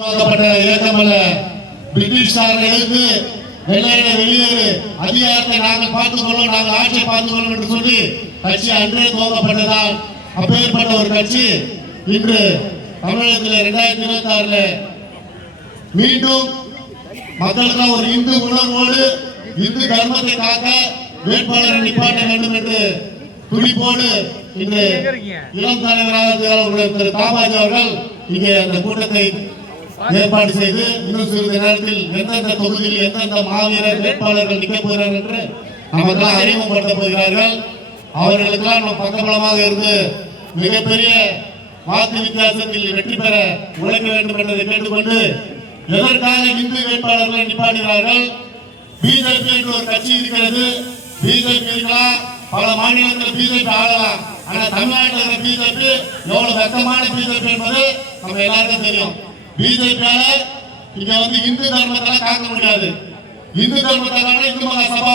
இயக்கம் அல்ல. பிரிட்டிஷார்களுக்கு வெள்ளையனை வெளியேறு, அதிகாரத்தை நாங்கள் பார்த்துக் கொள்வோம், நாங்கள் ஆட்சியை பார்த்துக் கொள்வோம் என்று சொல்லி கட்சி அன்றே துவங்கப்பட்டதால் அப்பேற்பட்ட ஒரு கட்சி இன்று தமிழகத்தில் 2026 மீண்டும் மக்களுக்கு ஒரு இந்து உணர்வோடு இந்து தர்மத்தை காக்க வேட்பாளரை நிப்பாட்ட வேண்டும் என்று துடிப்போடு இன்று இளம் தலைவராக திரு காமராஜ் அவர்கள் இங்கே அந்த கூட்டத்தை ஏற்பாடு செய்து இன்னும் சிறிது நேரத்தில் எந்தெந்த தொகுதியில் எந்தெந்த மாவீரர் வேட்பாளர்கள் நிற்க போகிறார்கள் என்று நமக்கெல்லாம் அறிமுகப்படுத்த போகிறார்கள். அவர்களுக்கெல்லாம் நம்ம பக்கபலமாக இருந்து மிகப்பெரிய வாக்கு வித்தியாசத்தில் வெற்றி பெற உழைக்க வேண்டும் என்பதை கேட்டுக்கொண்டு, எதற்காக இந்து வேட்பாளர்களை நிப்பாட்டுகிறார்கள்? பிஜேபி என்று ஒரு கட்சி இருக்கிறது. பிஜேபி இருக்கலாம், பல மாநிலத்தில் பிஜேபி ஆளலாம். ஆனா தமிழ்நாட்டில் இருக்கிற பிஜேபி எவ்வளவு வெக்கமான பிஜேபி என்பது நம்ம எல்லாருக்கும் தெரியும். பிஜேபியால இங்க இந்து தர்மத்தை காக்க முடியாது. இந்து தர்மத்தை இந்து மகா சபா